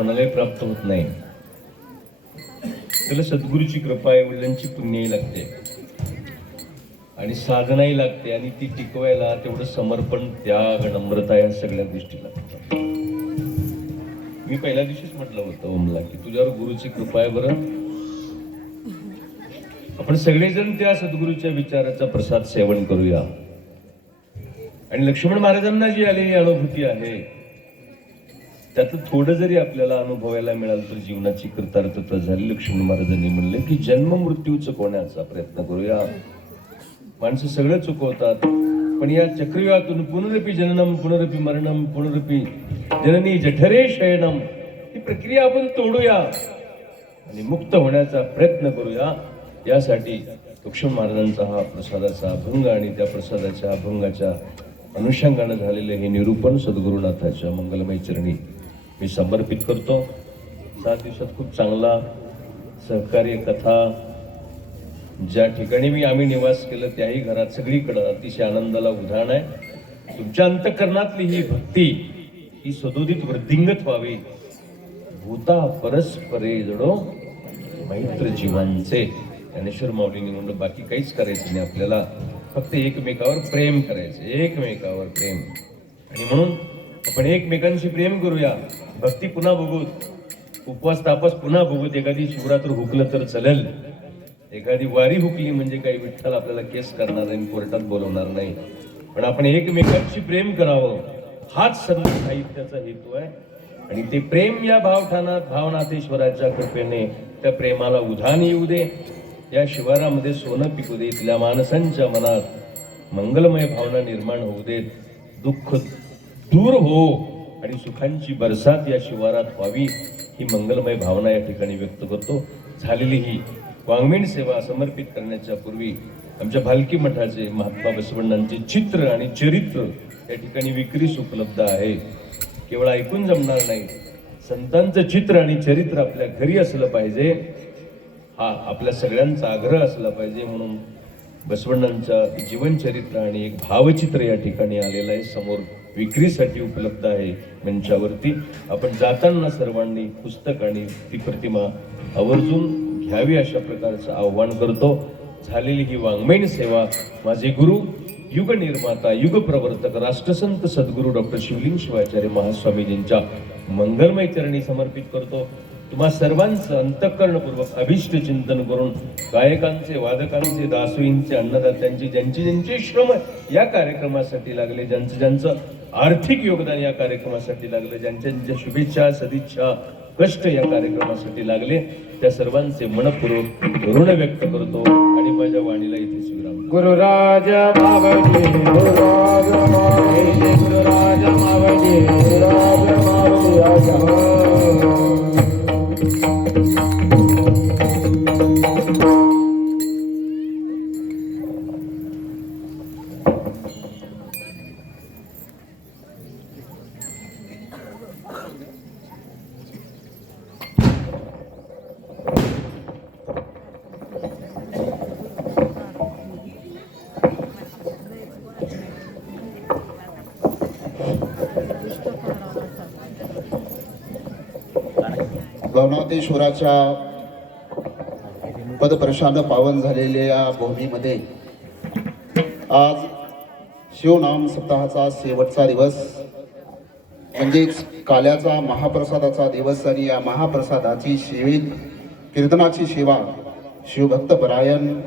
कोणालाही प्राप्त होत नाही. त्याला सद्गुरूची कृपा आहे वडिलांची पुण्याही लागते. आणि साधनाही लागते आणि ती टिकवायला तेवढं समर्पण त्याग नम्रता या सगळ्या गोष्टी लागतात. मी पहिल्या दिवशीच म्हटलं होतं ओमला की तुझ्यावर गुरुची कृपा आहे बरं. आपण सगळेजण त्या सद्गुरूच्या विचाराचा प्रसाद सेवन करूया. आणि लक्ष्मण महाराजांना जी आलेली अनुभूती आहे त्यातलं थोडं जरी आपल्याला अनुभवायला मिळालं तर जीवनाची कृतार्थता झाली. लक्ष्मण महाराजांनी म्हणले की जन्म मृत्यू चुकवण्याचा प्रयत्न करूया. माणसं सगळं चुकवतात पण या चक्रव्यूहातून पुनरपी जननम पुनरपी मरणम पुनरपी जननी जठरे शयनम ही प्रक्रिया आपण तोडूया आणि मुक्त होण्याचा प्रयत्न करूया. यासाठी लक्ष्मण महाराजांचा हा प्रसादाचा अभंग आणि त्या प्रसादाच्या अभंगाच्या अनुषंगानं झालेलं हे निरूपण सद्गुरुनाथाच्या मंगलमय चरणी मी समर्पित करतो. सात दिवसात खूप चांगला सहकार्य कथा ज्या ठिकाणी मी आम्ही निवास केलं त्याही घरात सगळीकडं अतिशय आनंदाला उदाहरण आहे. तुमच्या अंतकरणातली ही भक्ती ही सदोदित वृद्धिंगत व्हावी. भूता परस्परे जडो मैत्र जीवांचे. ज्ञानेश्वर माऊलींनी म्हणलं बाकी काहीच करायचं नाही आपल्याला फक्त एकमेकावर प्रेम करायचं एकमेकावर प्रेम. आणि म्हणून आपण एकमेकांशी प्रेम करूया. भक्ती पुन्हा बघूत उपवास तापास पुन्हा बघूत एखादी शिवरात्र हुकलं तर चालेल. एखादी वारी हुकली म्हणजे काही विठ्ठल आपल्याला केस करणार नाही कोर्टात बोलवणार नाही. पण आपण एकमेकांशी प्रेम करावं. हाच संत साहित्याचा हेतू आहे. आणि ते प्रेम या भावठाणात भावनाथेश्वराच्या कृपेने त्या प्रेमाला उधाण येऊ दे. या शिवारामध्ये सोनं पिकू दे. इथल्या माणसांच्या मनात मंगलमय भावना निर्माण होऊ देत. दुःख दूर हो आणि सुखांची बरसात या शिवारात व्हावी ही मंगलमय भावना या ठिकाणी व्यक्त करतो. झालेली ही वाङ्मयीन सेवा समर्पित करण्याच्या पूर्वी आमच्या भालकी मठाचे महात्मा बसवण्णांचे चित्र आणि चरित्र या ठिकाणी विक्रीस उपलब्ध आहे. केवळ ऐकून जमणार नाही संतांचं चित्र आणि चरित्र आपल्या घरी असलं पाहिजे. हा आपल्या सगळ्यांचा आग्रह असला पाहिजे म्हणून बसवण्णांचं जीवनचरित्र आणि एक भावचित्र या ठिकाणी आलेलं आहे समोर. विक्रीसाठी उपलब्ध आहे मंचावरती. आपण जाताना सर्वांनी पुस्तक आणि ती प्रतिमा आवर्जून घ्यावी अशा प्रकारचं आव्हान करतो. झालेली ही वाङ्मयीन सेवा माझे गुरु युग निर्माता युग प्रवर्तक राष्ट्रसंत सद्गुरू डॉक्टर शिवलिंग शिवाचार्य महास्वामीजींच्या मंगलमय चरणी समर्पित करतो. तुम्हा सर्वांचं अंतःकरणपूर्वक अभिष्ट चिंतन करून गायकांचे वादकांचे दासोईंचे अन्नदात्यांचे ज्यांचे ज्यांचे श्रम या कार्यक्रमासाठी लागले ज्यांचं ज्यांचं आर्थिक योगदान या कार्यक्रमासाठी लागलं. ज्यांच्या ज्यांच्या शुभेच्छा सदिच्छा कष्ट या कार्यक्रमासाठी लागले त्या सर्वांचे मनपूर्वक ऋण व्यक्त करतो आणि माझ्या वाणीला इथे विराम गुरुराज मावजी मावजी मावजी मावजी गवनावतेश्वराच्या पदप्रशानं पावन झालेल्या या भूमीमध्ये आज शिवनाम सप्ताहाचा शेवटचा दिवस म्हणजेच काल्याचा महाप्रसादाचा दिवस आणि या महाप्रसादाची सेवेत कीर्तनाची सेवा शिवभक्त परायण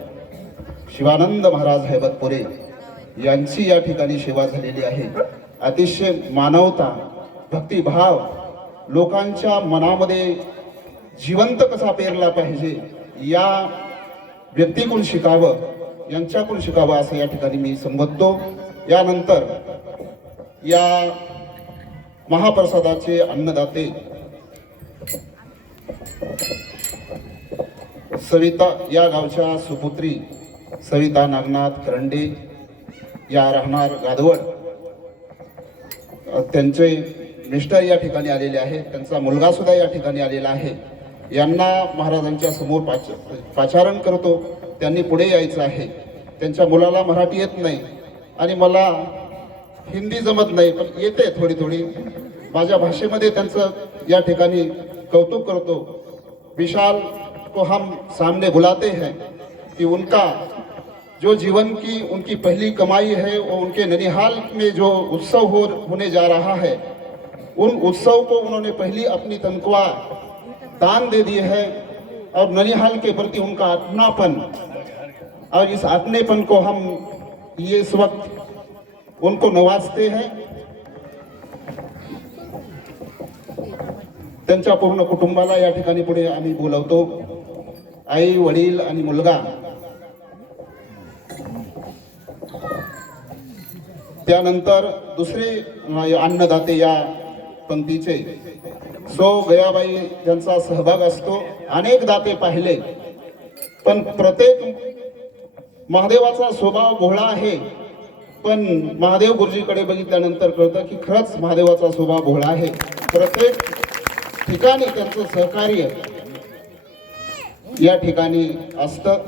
शिवानंद महाराज हैबतपुरे यांची या ठिकाणी सेवा झालेली आहे. अतिशय मानवता भक्तिभाव लोकांच्या मनामध्ये जिवंत कसा पेरला पाहिजे या व्यक्तीकडून शिकावं यांच्याकडून शिकावं असं या ठिकाणी मी संबोधतो. यानंतर या महाप्रसादाचे अन्नदाते सविता या गावच्या सुपुत्री सविता नागनाथ करंडे या राहणार गाधवड त्यांचे मिस्टर या ठिकाणी आलेले आहेत. त्यांचा मुलगा सुद्धा या ठिकाणी आलेला आहे. यांना महाराजांच्या समोर पाच पाचारण करतो. त्यांनी पुढे यायचं आहे. त्यांच्या मुलाला मराठी येत नाही. आणि मला हिंदी जमत नाही पण येते थोडी थोडी माझ्या भाषेमध्ये त्यांचं या ठिकाणी कौतुक करतो. विशाल को हम सामने बुलाते हैं. कि उनका जो जीवन की, उनकी पहली कमाई है और उनके ननिहाल में जो उत्सव हो, होने जा रहा है, उन उत्सव को उन्होंने पहली अपनी तनख्वाह दान दे दी है और ननिहाल के प्रति उनका अपनापन और इस अपनेपन को हम ये इस वक्त उनको नवाजते हैं। त्यांच्या पूर्ण कुटुंबाला या ठिकाणी पुढे आम्ही बोलवतो, आई, वडील आणि मुलगा त्यानंतर दुसरे अन्नदाते या पंक्तीचे. सो गयाबाई यांचा सहभाग असतो. अनेक दाते पाहिले. पण प्रत्येक महादेवाचा स्वभाव भोळा आहे. पण महादेव गुरुजीकडे बघितल्यानंतर कळतं की खरंच महादेवाचा स्वभाव भोळा आहे. प्रत्येक ठिकाणी त्यांचं सहकार्य या ठिकाणी असतं.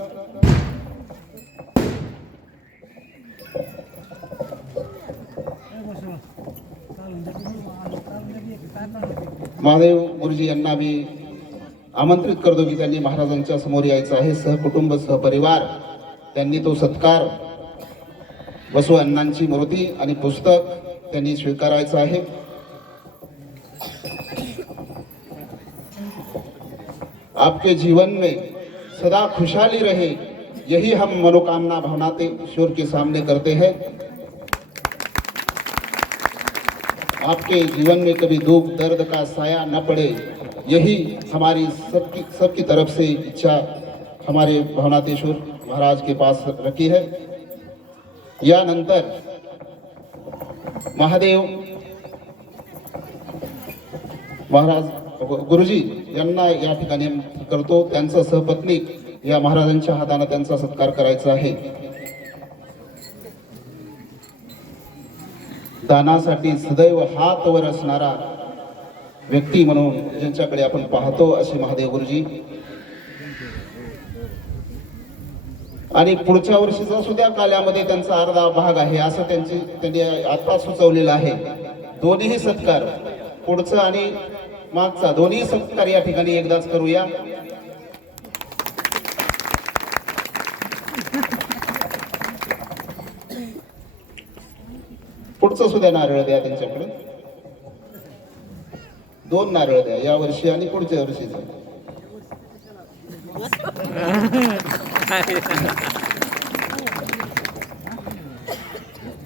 महादेव गुरुजी यांना मी आमंत्रित करतो की त्यांनी महाराजांच्या समोर यायचं आहे. सहकुटुंब सहपरिवार त्यांनी तो सत्कार वसू अण्णांची मूर्ती आणि पुस्तक त्यांनी स्वीकारायचं आहे. आपके जीवन में सदा खुशहाली रहे यही हम मनोकामना भावनाते ईश्वर के सामने करते हैं. आपके जीवन में कभी दुख दर्द का साया न पड़े यही हमारी सबकी सबकी तरफ से इच्छा हमारे भवनातेश्वर महाराज के पास रखी है। यानंतर महादेव महाराज गुरुजी यांना या ठिकाणी करतो त्यांचं सहपत्नी या महाराजांच्या हाताने त्यांचा सत्कार करायचा आहे. दानासाठी सदैव हात वर असणारा व्यक्ती म्हणून ज्यांच्याकडे आपण पाहतो असे महादेव गुरुजी. आणि पुढच्या वर्षीचा सुद्धा काल्यामध्ये त्यांचा अर्धा भाग आहे असं त्यांची त्यांनी आता सुचवलेलं आहे. दोन्ही सत्कार पुढचं आणि मागचा दोन्ही सत्कार या ठिकाणी एकदाच करूया. पुढचं सुद्धा नारळ द्या त्यांच्याकडे. दोन नारळ द्या या वर्षी आणि पुढच्या वर्षी.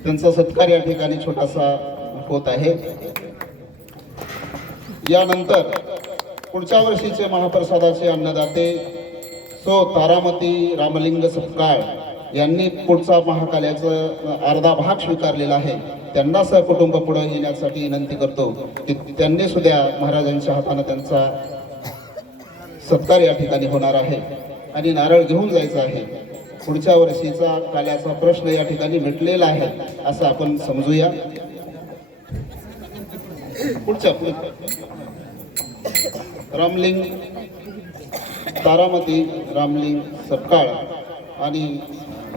त्यांचा सत्कार या ठिकाणी छोटासा होत आहे. यानंतर पुढच्या वर्षीचे महाप्रसादाचे अन्नदाते सो तारामती रामलिंग सत्कार यांनी पुढचा महाकाल्याचा अर्धा भाग स्वीकारलेला आहे. त्यांना सहकुटुंब पुढे येण्यासाठी विनंती करतो. की त्यांनी सुद्धा महाराजांच्या हाताने त्यांचा सत्कार या ठिकाणी होणार आहे. आणि नारळ घेऊन जायचं आहे. पुढच्या वर्षीचा काल्याचा प्रश्न या ठिकाणी मिटलेला आहे असं आपण समजूया. पुढच्या रामलिंग तारामती रामलिंग सपकाळ. आणि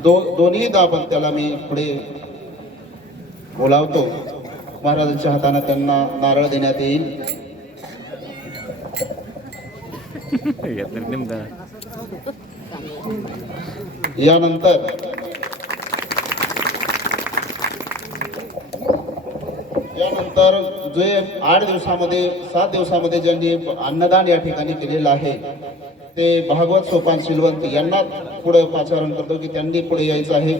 दो दोन्ही दाम्पत्याला मी पुढे बोलावतो. महाराजांच्या हाताने त्यांना नारळ देण्यात येईल. यानंतर यानंतर जे आठ दिवसामध्ये सात दिवसामध्ये ज्यांनी अन्नदान या ठिकाणी केलेलं आहे ते भागवत सोपान शिलवंत यांना पुढे पाचारण करतो की त्यांनी पुढे यायचं आहे.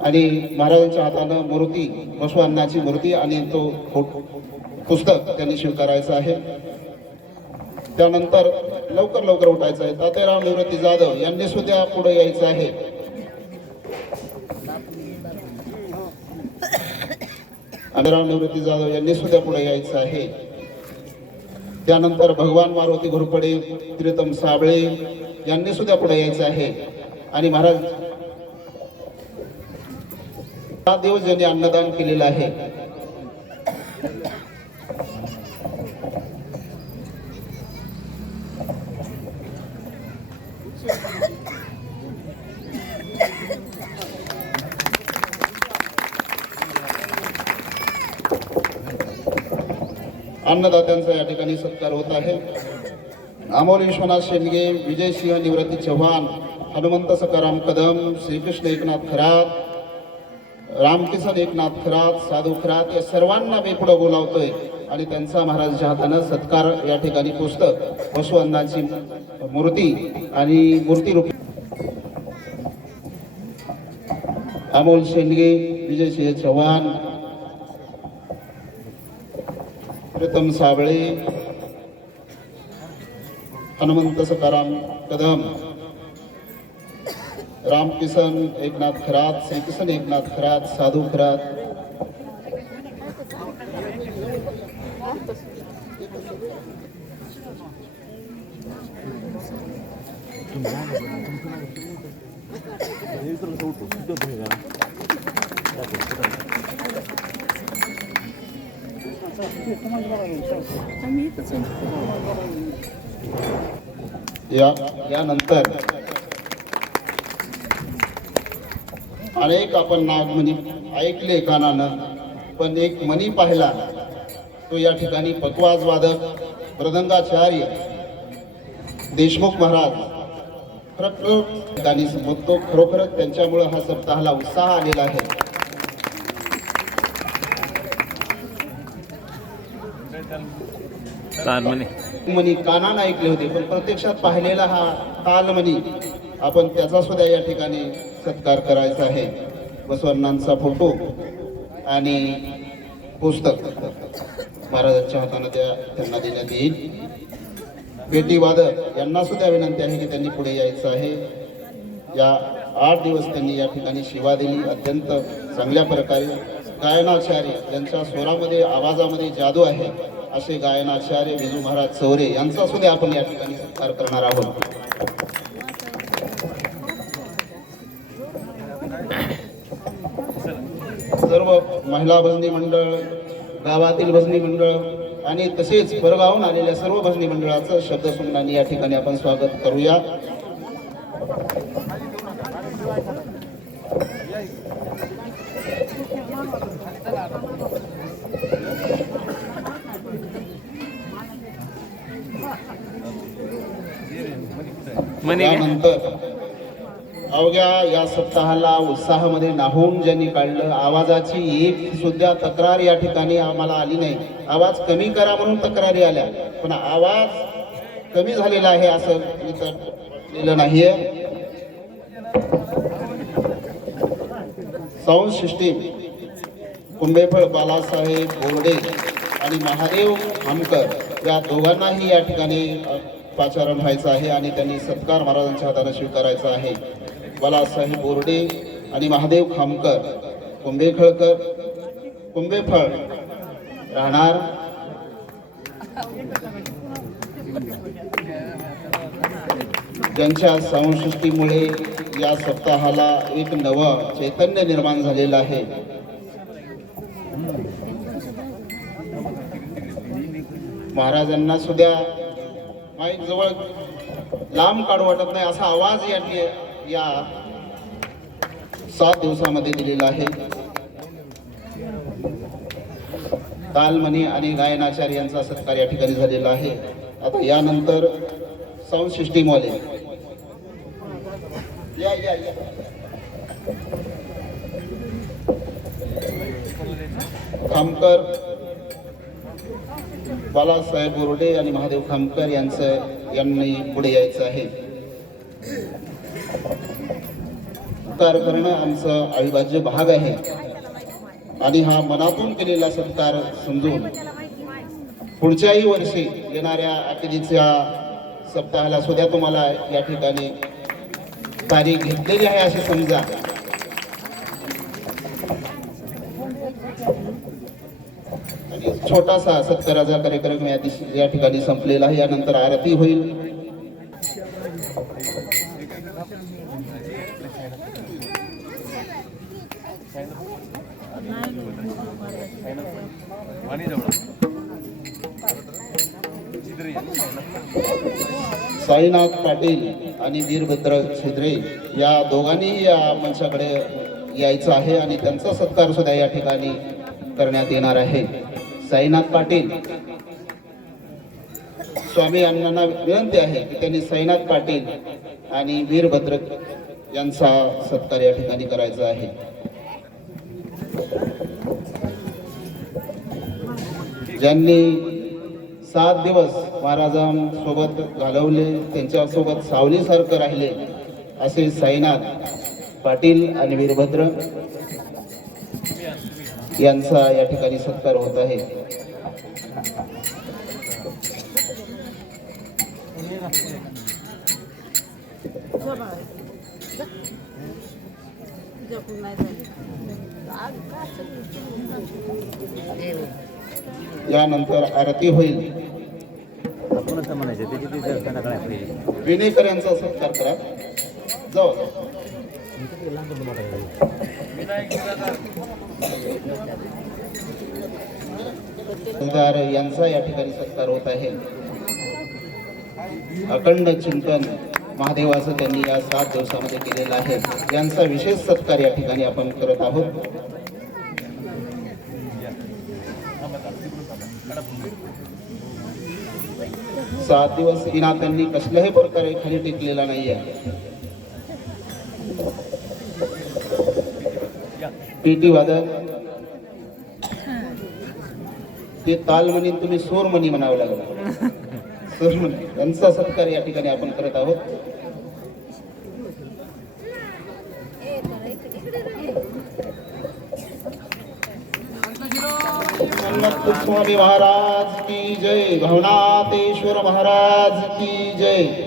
आणि महाराजांच्या हातानं मूर्ती बसव अन्नाची मूर्ती आणि तो फो- पुस्तक त्यांनी स्वीकारायचं आहे. त्यानंतर लवकर लवकर उठायचं आहे. तातेराव निवृत्ती जाधव यांनी सुद्धा पुढे यायचं आहे. अमिराव निवृत्ती जाधव यांनी सुद्धा पुढे यायचं आहे. त्यानंतर भगवान मारुती घोरपडे प्रीतम साबळे यांनी सुद्धा पुढे यायचं आहे. आणि महाराज हा दिवस ज्यांनी अन्नदान केलेलं आहे. अन्नदात्यांचा या ठिकाणी सत्कार होत आहे. अमोल विश्वनाथ शेंडगे विजयसिंह निवृत्ती चव्हाण हनुमंत सकाराम कदम श्रीकृष्ण एकनाथ खरात रामकिसन एकनाथ खरात साधू खरात या सर्वांना मी पुढं बोलावतोय आणि त्यांचा महाराजांच्या हातानं सत्कार या ठिकाणी पुस्तक पशुअन्नाची मूर्ती आणि मूर्ती अमोल शेंडगे विजयसिंह चव्हाण प्रथम साबळे हनुमंत सकाराम कदम. रामकिसन एकनाथ खरात श्री श्रीकिसन एकनाथ खरात साधु खरात। या अनेक आपण नागमणी ऐकले कानानं पण एक मणी पाहिला तो या ठिकाणी पकवाज वादक मृदंगाचार्य देशमुख महाराज खरोखर ठिकाणी बघतो खरोखरच त्यांच्यामुळं हा सप्ताहाला उत्साह आलेला आहे. मनी. कानानं ऐकले होते पण प्रत्यक्षात पाहिलेला हा तालमणी आपण त्याचा सुद्धा या ठिकाणी सत्कार करायचा आहे. बसवण्णांचा फोटो आणि पुस्तक. महाराजांच्या हाताने त्या त्यांना देण्यात येईल. पेटी वादक यांना सुद्धा विनंती आहे की त्यांनी पुढे यायचं आहे. या आठ दिवस त्यांनी या ठिकाणी शिवा दिली. अत्यंत चांगल्या प्रकारे गायनाचार्य यांच्या स्वरामध्ये आवाजामध्ये जादू आहे. असे गायनाचार्य विजू महाराज चौरे यांचा सुद्धा आपण या ठिकाणी सत्कार करणार आहोत. सर्व महिला भजनी मंडळ गावातील भजनी मंडळ आणि तसेच परगावून आलेल्या सर्व भजनी मंडळाचं शब्दसुमनाने या ठिकाणी आपण स्वागत करूया. त्यानंतर अवघ्या या सप्ताहाला उत्साहामध्ये नाहून ज्यांनी काढलं आवाजाची एक सुद्धा तक्रार या ठिकाणी आम्हाला आली नाही. आवाज कमी करा म्हणून तक्रारी आल्या. पण आवाज कमी झालेला आहे असं इथं लिहिलं नाहीये. साऊंड सिस्टीम कुंभेफळ बालासाहेब बोर्डे आणि महादेव खामकर या दोघांनाही या ठिकाणी पाचारण व्हायचं आहे आणि त्यांनी सत्कार महाराजांच्या हाताने स्वीकारायचा आहे. बालासाहेब बोर्डे आणि महादेव खामकर कुंभेखळकर कुंभेफळ राहणार. ज्यांच्या संसृष्टीमुळे या सप्ताहाला एक नवं चैतन्य निर्माण झालेलं आहे. महाराजांना सुद्धा माईक जवळ लांब काढू वाटत नाही असा आवाज या या सात दिवसामध्ये दिलेला आहे. तालमणी आणि गायनाचार्य यांचा सत्कार या ठिकाणी झालेला आहे. आता यानंतर साऊंड सिस्टीमवाले या या या. खामकर बालासाहेब बोर्डे आणि महादेव खामकर यांचं यांनी पुढे यायचं आहे. सत्कार करणं आमचं अविभाज्य भाग आहे. आणि हा मनातून केलेला सत्कार समजून पुढच्याही वर्षी येणाऱ्या अतिथीच्या सप्ताहाला सुद्धा तुम्हाला या ठिकाणी तारीख घेतलेली आहे असे समजा. आणि छोटासा सत्काराचा कार्यक्रम या दिवशी या ठिकाणी संपलेला आहे. यानंतर आरती होईल. साईनाथ पाटील आणि वीरभद्र छिद्रे या दोघांनीही या मंचाकडे यायचं आहे आणि त्यांचा सत्कार सुद्धा या ठिकाणी करण्यात येणार आहे. साईनाथ पाटील. स्वामी यांना विनंती आहे की त्यांनी साईनाथ पाटील आणि वीरभद्र यांचा सत्कार या ठिकाणी करायचा आहे. ज्यांनी सात दिवस महाराजांसोबत घालवले त्यांच्यासोबत सावलीसारखं राहिले असे साईनाथ पाटील आणि वीरभद्र यांचा या ठिकाणी सत्कार होत आहे. यानंतर आरती होईल. विनेकर यांचा सत्कार करा. जाऊ यांचा या ठिकाणी सत्कार होत आहे. अखंड चिंतन महादेवाचं त्यांनी या सात दिवसामध्ये केलेलं आहे. यांचा विशेष सत्कार या ठिकाणी आपण करत आहोत. सात दिवस इनात्यांनी कसल्याही प्रकारे खाली टेकलेला नाही आहे पेटी वादक ते तालमणी तुम्ही सूरमणी म्हणावं लागलं. म्हणी. यांचा सत्कार या ठिकाणी आपण करत आहोत सन्मत स्वामी महाराज की जय भवनाथेश्वर महाराज की जय।